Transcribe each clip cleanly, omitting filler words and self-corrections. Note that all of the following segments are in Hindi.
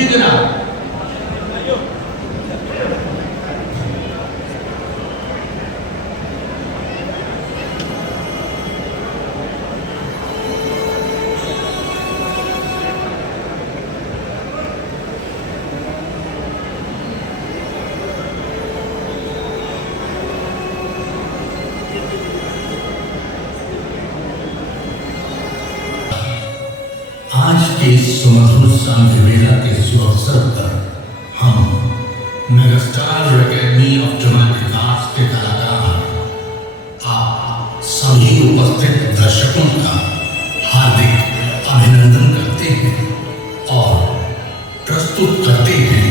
जी जनाब। आज के सुमधुर सांध्य वेला के शुभ अवसर पर हम megastar academy of dramatic arts के कलाकार आप सभी उपस्थित दर्शकों का हार्दिक अभिनंदन करते हैं और प्रस्तुत करते हैं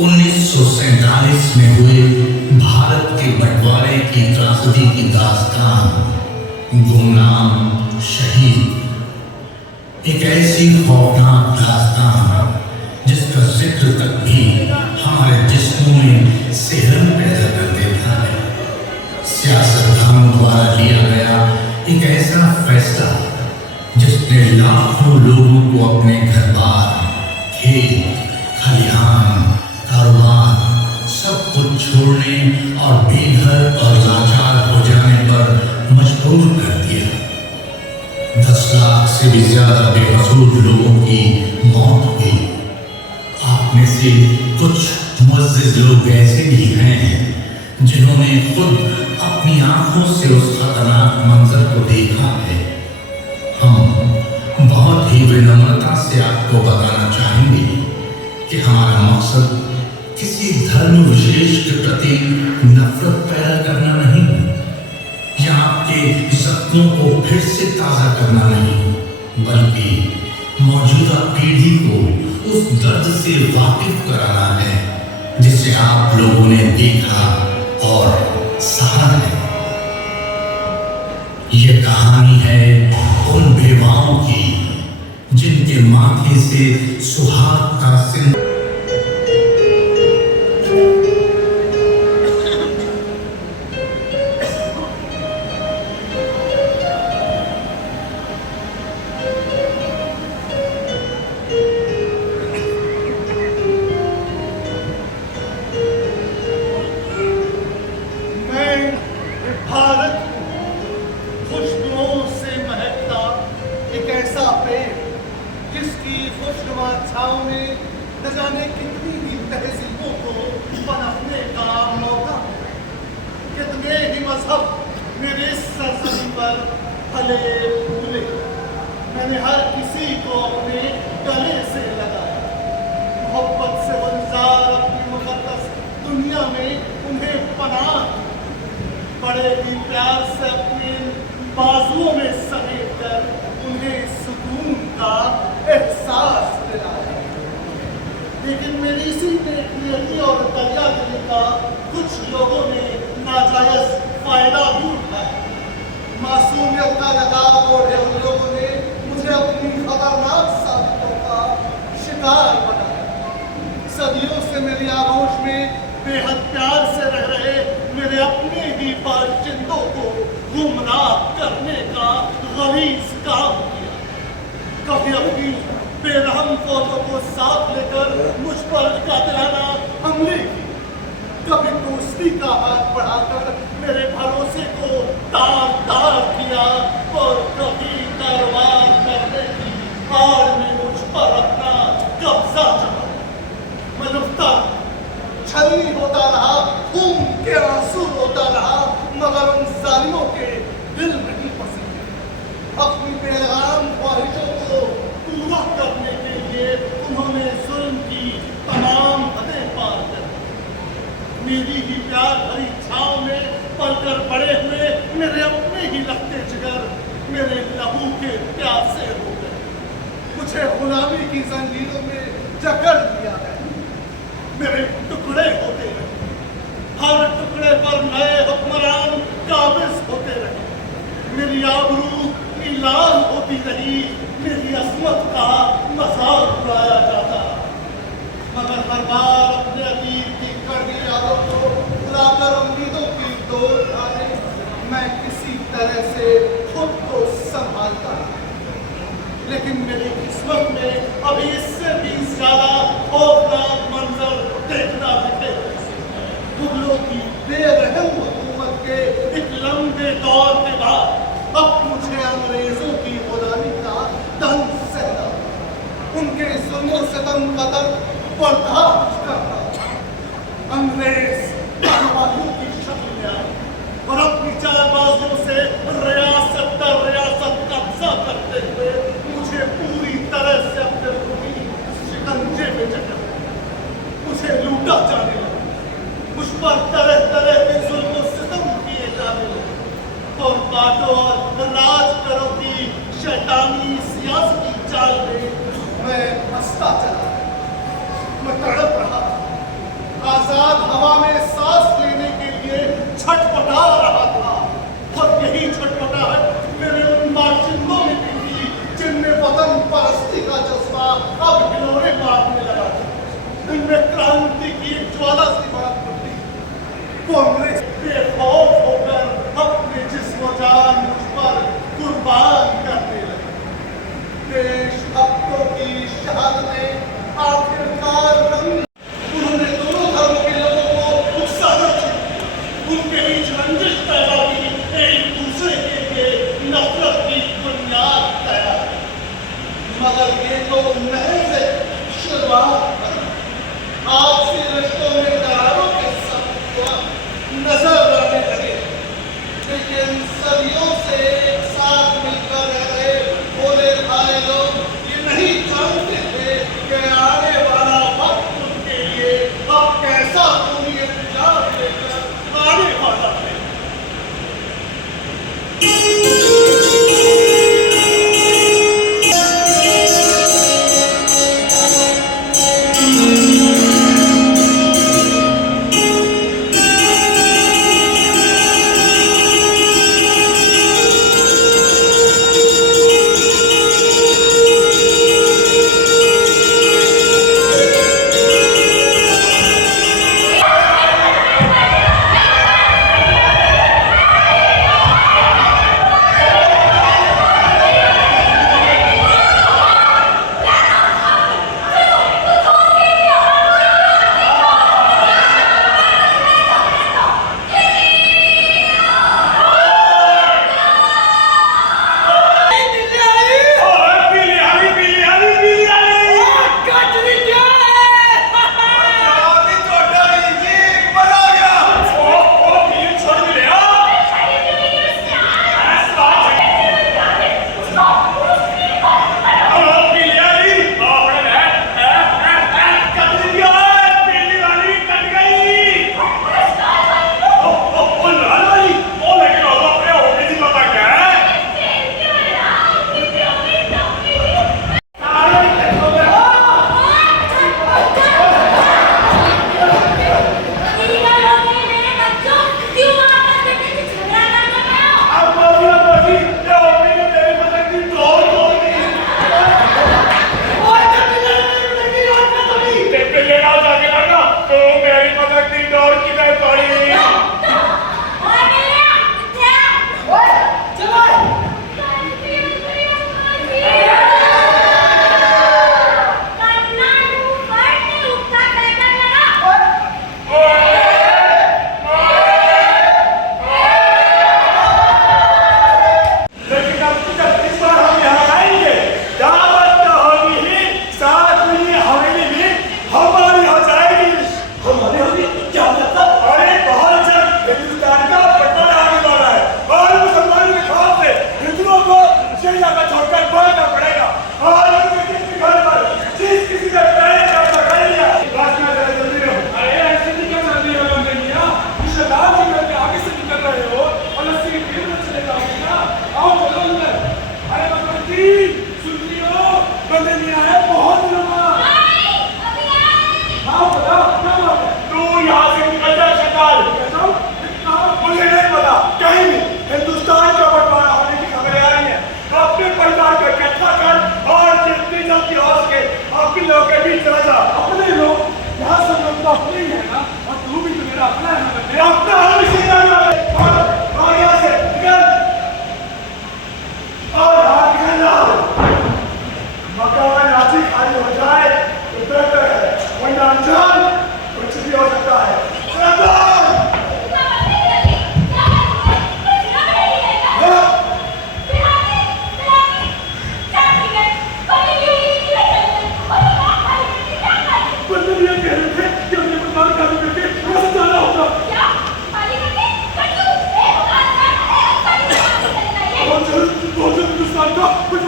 1947 में हुए भारत के बंटवारे की त्रासदी की दास्तान गुमनाम शहीद। एक ऐसी खौफनाक दास्तान जिसका जिक्र तक भी हमारे जिस्मों में सिहरन पैदा कर देता है। सियासतदानों द्वारा लिया गया एक ऐसा फैसला जिसने लाखों लोगों को अपने घर बार, खेत, खलिहान, कारोबार सब कुछ छोड़ने और बेघर और लाचार हो जाने पर मजबूर कर दिया। 10 लाख से भी ज्यादा बेकसूर लोगों की मौत हुई। आप में से कुछ मुअज़्ज़िज़ लोग ऐसे भी हैं जिन्होंने खुद अपनी आंखों से उस खतरनाक मंजर को देखा है। हम बहुत ही विनम्रता से आपको बताना चाहेंगे कि हमारा मकसद किसी धर्म विशेष के प्रति नफरत पैदा करना नहीं या आपके सपनों को फिर से ताजा करना नहीं, बल्कि मौजूदा पीढ़ी को उस दर्द से वाकिफ कराना है जिसे आप लोगों ने देखा और सहा है। ये कहानी है उन बेवाओं की जिनके माथे से सुहाग का सिंदूर में न जाने कितनी भी तहजीबों को पनपने का मौका, कितने ही मजहब मेरे सरजमीं पर फले फूले। मैंने हर किसी को अपने गले से लगाया, मोहब्बत से गुलजार अपनी मुक़द्दस दुनिया में उन्हें पनाह, बड़े ही प्यार से अपने बाजुओं में समेट कर उन्हें सुकून का एहसास दिलाया। लेकिन मेरी इसी नेकनियती और दरिया दिली का कुछ लोगों ने नाजायज फायदा भी उठाया। मासूमियत का लगाव ओढ़े उन लोगों ने मुझे अपनी खतरनाक साबितों का शिकार बनाया। सदियों से मेरी आगोश में बेहद प्यार से रह रहे मेरे अपने ही बाशिंदों को गुमराह करने का गलीज़ काम किया। कभी अपनी बेरहम फौजों को साथ लेकर मुझ पर कातिलाना हमले किए, कभी दोस्ती का हाथ बढ़ाकर मेरे भरोसे को तार-तार किया और कभी कारोबार करने की आड़ में मुझ पर अपना कब्जा जमाया। मैं लुटता छलनी होता रहा, खून के आंसू होता रहा, मगर उन जालिमों के दिल नहीं पसीने। अपनी बेलगाम ख्वाहिशों को पूरा करने के लिए उन्होंने जुल्म की तमाम हदें पार कर दी। मेरी ही प्यार भरी छांव में पलकर बड़े हुए मेरे अपने ही लगते जिगर मेरे लहू के प्यासे हो गए। मुझे गुलामी की जंजीरों में जकड़ दिया है। मेरे टुकड़े होते रहे, हर टुकड़े पर नए हुक्मरान काबिज होते रहे। मेरी आबरू नीलाम होती रही, मेरी असमत का मजाक उड़ाया जाता, मगर हर बार अपने अतीत की कड़वी यादों को भुलाकर उम्मीदों की डोर उठाने मैं किसी तरह से खुद को संभालता। लेकिन मेरी किस्मत में अभी इससे भी ज्यादा खौफनाक मंजर देखना दिखे। मुगलों की बेरहम हुकूमत के एक लंबे दौर के बाद अब मुझे अंग्रेजों की गुलामी का दंड सहना, उनके जुल्म सितम का दर्द बर्दाश्त करना। अंग्रेज कारोबारियों की शक्ल में आए और अपनी चालबाजियों से रियासत दर रियासत कब्जा करते हुए मुझे पूरी तरह से अपने रूही शिकंजे में जकड़, मुझे लूटा जाने लगा, मुझ पर तरह तरह के जुल्म सितम किए जाने लगे और बातों और राज करो की शैतानी सियासती चाल में मैं फंसता चला। मैं तड़प रहा, आजाद हवा में सांस लेने के लिए छटपटा रहा था और यही छटपटाहट मेरे उन बाशिंदों में भी थी जिनमें वतन परस्ती का जज्बा अब हिलोरे मारने लगा था। इनमें क्रांति की एक ज्वाला सी बात उठी। कांग्रेस बेखौफ होकर अपने जिस्म जान मुझ पर कुर्बान करने लगे। देश भक्तों की शहादतें आखिरकार रंग, उन्होंने दोनों धर्मों के लोगों को उकसाना चाहिए, उनके बीच रंजिश पैदा की, एक दूसरे के लिए नफरत की बुनियाद तैयार, मगर ये तो महज शुरुआत है। आपसी रिश्तों में दरारों के सब नजर आने लगे, लेकिन सदियों से एक साथ मिलकर रह रहे भोले भाई लोग ये नहीं जानते थे कि आने वाला वक्त उनके लिए अब कैसा पूरी इंतजार लेकर आने वाला है।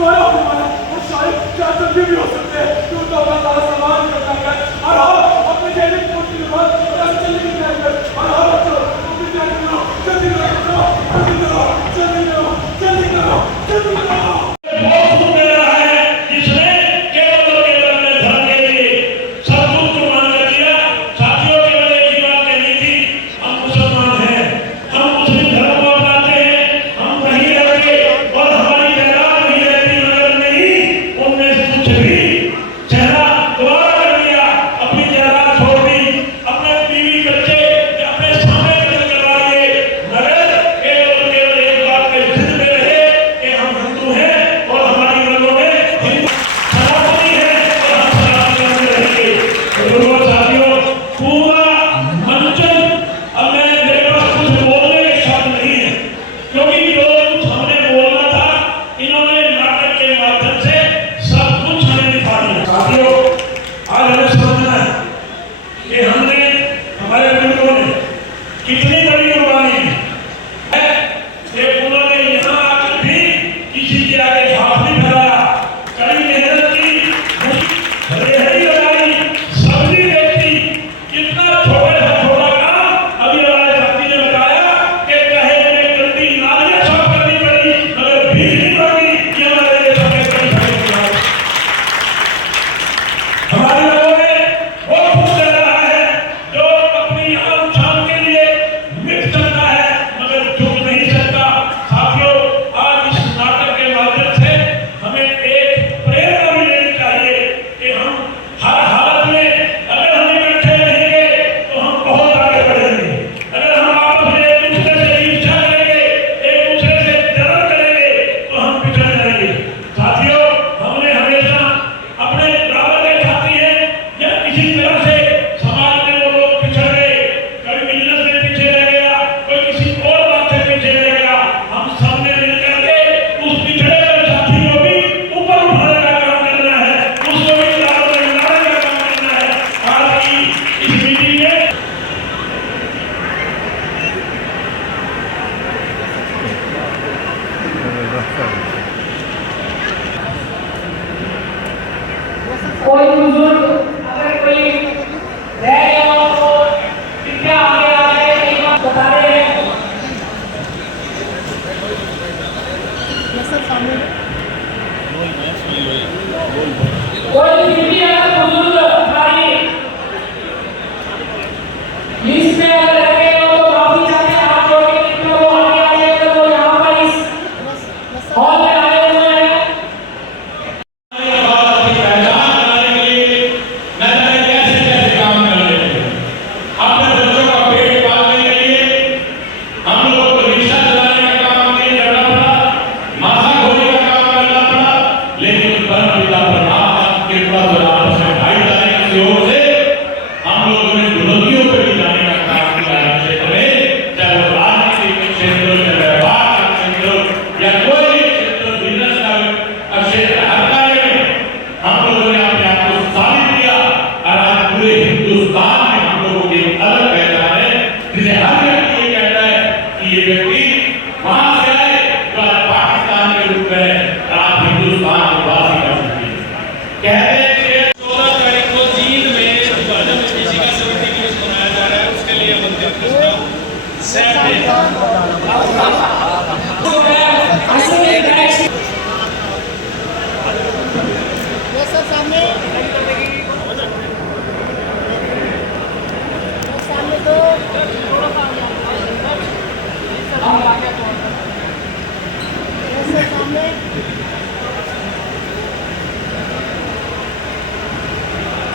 तुम्हारा होने वाला है और शायद क्या जल्दी भी हो सकते हैं। तू तो अपना सारा सामान करता है और हाँ अपने जैसे पहुंचने के बाद चलने की तैयारी कर और हाँ बच्चों अपनी तैयारी करो, जल्दी करो, जल्दी करो, जल्दी करो, जल्दी करो, जल्दी करो। बहुत खून दे रहा है जिसने केवल और केवल अपने धर्म के लिए सब कुछ कुर्बान कर दिया। साथियों केवल एक ही बात कहनी थी, हम मुसलमान हैं, हम मुस्लिम धर्म को अपनाते हैं, हम वहीं रहते और हमारी जायदाद वहीं रहती, मगर नहीं उनने कुछ भी चेहरा दोबारा कर लिया, अपनी जायदाद छोड़ दी, अपने बीवी बच्चे अपने सामने करवा लिए, मगर केवल और केवल एक बात पे जिद में रहे कि हम हिंदू हैं और हमारी रगों में हिंदू सनातनी है और हम सनातनी में रहेंगे। तो साथियों पूरा मंचन अब मेरे पास कुछ बोलने के शब्द नहीं है, क्योंकि जो कुछ हमने बोलना था इन्होंने नाटक के माध्यम से सब कुछ हमें दिखा दिया। साथियों आज हमें समझना है कि हमने हमारे बुजुर्गों ने कितनी बड़ी कुर्बानी दी है कि उन्होंने यहाँ आकर भी किसी के आगे हाथ नहीं फैलाया, कड़ी मेहनत की, हरी लगाई, सब्जी बेची, कितना छोटा सा छोटा काम अभी हमारे साथी ने बताया कि कहे में गंदी नालियां साफ करनी पड़ी मगर भीड़ नहीं पड़ी, ये हमारे लिए सबसे बड़ी समस्या है। हमारे लोगों ने वो खून दे रहा है जो अपनी आम शान के लिए मिट सकता है मगर झुक नहीं सकता। साथियों आज इस नाटक के माध्यम से हमें एक प्रेरणा भी लेनी चाहिए कि हम हर हालत में अगर हम इकट्ठे रहेंगे तो हम बहुत आगे बढ़ेंगे। अगर हम आपस में एक दूसरे से ईर्ष्या करेंगे, एक दूसरे से जलन करेंगे तो हम पिछड़ जाएंगे। साथियों हमने हमेशा अपने बराबर के साथी हैं या किसी तरह से समाज में वो लोग पिछड़ गए, कोई बिजनेस में पीछे रह गया, कोई किसी और बात से पीछे रह गया, हम सबने मिलकर के उस पिछड़े हुए साथी को भी ऊपर उठाने का काम करना है, उसको भी किनारों में मिलाने का काम करना है। आज की इस मीटिंग में कोई बुजुर्ग अगर कोई रह गया हो तो कृपया आगे आ जाए, एक बात बता रहे हैं। कोई भी अगर बुजुर्ग हमारी लिस्ट में अगर रह गए हो तो माफी चाहते हैं, हाथ जोड़ के कृपया वो आगे आ जाए, अगर वो यहाँ पर इस हॉल में आए हुए हैं।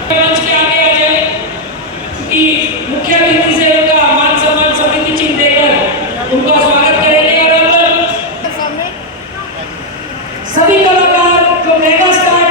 मंच के आगे आ जाए कि मुख्य अतिथि से उनका मान सम्मान समिति चिन्ह देकर उनका स्वागत करेंगे और सभी कलाकार जो मेगा स्टार